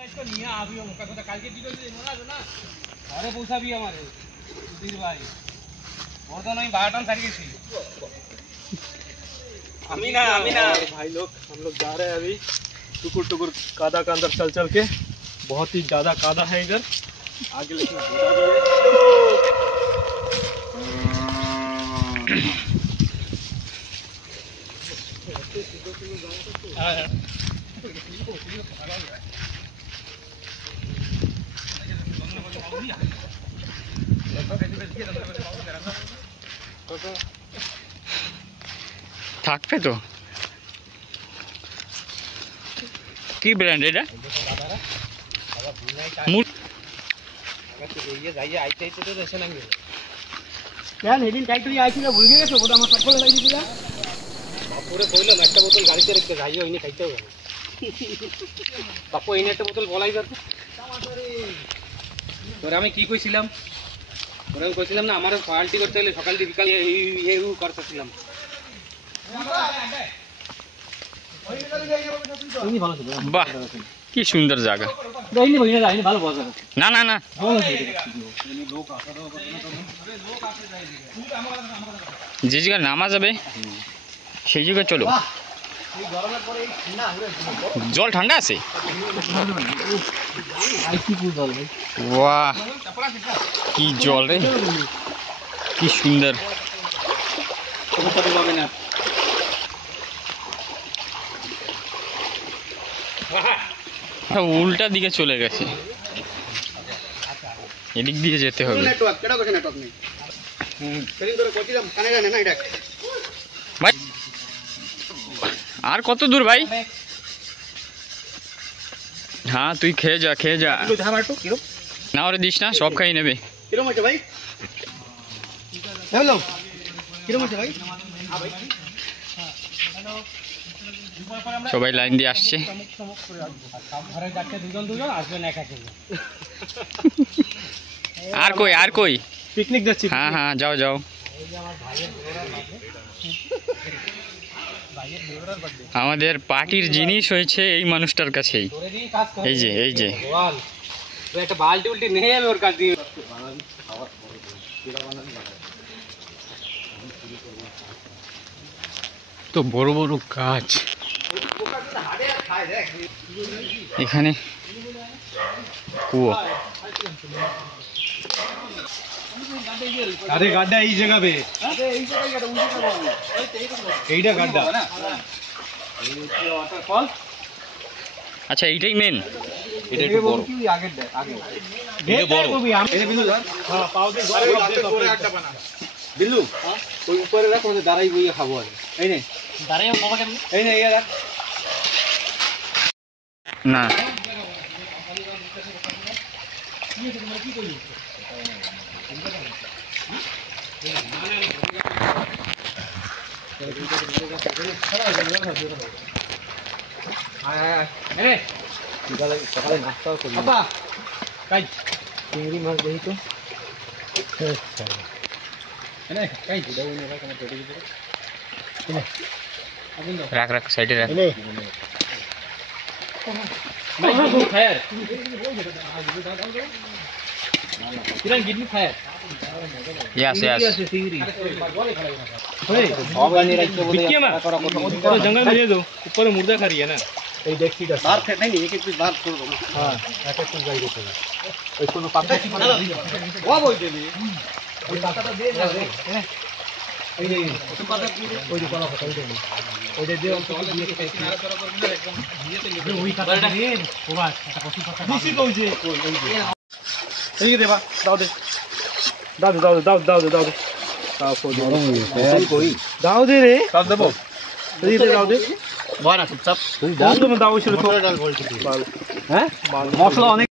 भाई लोग हम लोग जा रहे हैं अभी टुकुर टुकुर कादा का अंदर चल चल के। बहुत ही ज्यादा कादा है इधर आगे, लेकिन থাকবে তো কি ব্র্যান্ড এটা? সেদিন টাইটলি আইছিল ভুল গেছো, ওটা আমার সব করে লাগিয়ে দিলা। বাপুরে কইলাম একটা বোতল গাড়িতে রেখে যাই, ওইনি খাইতে হবে। বাপু এইনে একটা বোতল বলাই যাচ্ছে। তোরে আমি কি কইছিলাম? তোরে আমি কইছিলাম না আমার পাল্টি করতে হলে সকাল থেকে বিকাল এই করতেছিলাম। বাহ কি সুন্দর জায়গা। না না না যে জায়গায় নামা যাবে সেই জায়গায় চলো। জল ঠান্ডা আছে। বাহ কি জল রে, কি সুন্দর। উল্টা দিকে চলে গেছে, এদিক দিয়ে যেতে হবে। আর কত দূর ভাই? হ্যাঁ তুই খেয়ে যা, খেয়ে যা। না ওরে দিস না, সব খাই নেবে। সবাই লাইন দিয়ে আসছে। আর কই আর কই পিকনিক যাচ্ছি। হ্যাঁ হ্যাঁ যাও যাও। আমাদের পার্টির জিনিস হয়েছে এই মানুষটার কাছেই। এই যে এই যে একটা বালতি উল্টি নিয়ে যাবে ওর কাছ দিয়ে। তো বড় বড় গাছ এখানে, কুয়ো। अरे गाड्डा এই জায়গা বে, এইটা গাड्डा। আচ্ছা এইটাই মেন। এটা একটু বড়, কি আগের দে আগে এটা বড়। এটা বিলু ধর, হ্যাঁ পাও দে করে একটা বানা। বিলু ওই উপরে রাখ, ওদের দাঁড়াই বইয়ে খাবো আগে। এই নে দাঁড়াইও বাবা কেন, এই নে এই রাখ না। সকালে নাস্তাও করি। বাবা কাই চিংড়ি মাছ দেই তো। রাখ রাখ সাইডে রাখ। Yes, yes. जंगल में ले दो, ऊपर मुर्दा खा रही है ना। बाहर नहीं, एक एक पीस बाहर छोड़ दो ना। हाँ एक एक पीस जाएगा चला। इसको ना पापा वो बोल दे दी, वो पापा तो दे ना रे। এই যে ওই পাতা ওই যে কলা পাতা ওইটা ওই যে দিয়ে অল্প দিয়ে দিতে কিনারা করা করব না, একদম দিয়েতে ওই কাটা দিয়ে ও বাস একটা কচি পাতা খুশি কই যে ওই যে এই দেবা দাও দে দাও দাও দাও দাও দাও দাও কো দে কই দাও দে রে দাও দেবো এই দে দাও দে বানা চুপচাপ দাও তো দাও ছিল থোড়া ডাল বলছি হ্যাঁ মশলা অনেক